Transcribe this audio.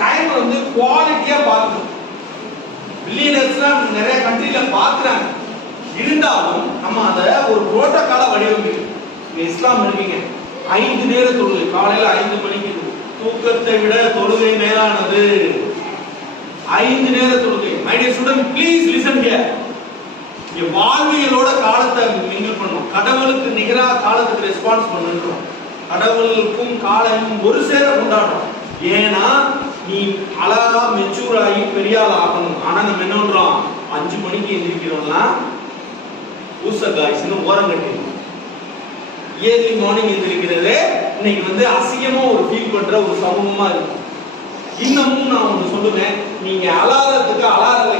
Time வந்து குவாலிட்டியா பார்க்கணும். பில்லியனர்ஸ்லாம் நிறைய கண்ட்ரில பார்க்குறாங்க. இருந்தாலும் நம்ம அதை ஒரு புரோட்டோகால வடிவமைக்கணும். இஸ்லாம் இருக்கீங்க 5 நேர தொழுகை, காலையில 5 மணிக்கு. தூக்கத்தை விட தொழுகை மேலானது. 5 நேர தொழுகை. My dear student, please listen here. வாழ்வியலோட காலத்தை மிங்கிள் பண்ணணும். கடவுளுக்கு நிகரா காலத்துக்கு ரெஸ்பான்ஸ் பண்ணுறோம். கடவுளுக்கும் காலமும் ஒரு சேர கொண்டாடுறோம். ஏன்னா நீ அழகா மெச்சூர் ஆகி பெரிய ஆள் ஆகணும். ஆனா நம்ம என்ன பண்றோம், 5 மணிக்கு எந்திரிக்கிறோம்னா ஊசகாய்ஸ்னு ஓரம் கட்டிடுவோம். ஏர்லி மார்னிங் எந்திரிக்கிறது இன்னைக்கு வந்து அசிங்கமா ஒரு ஃபீல் பண்ற ஒரு சமூகமா இருக்கு. இன்னமும் நான் ஒன்று சொல்லுவேன், நீங்க அலாரத்துக்கு அலாரம்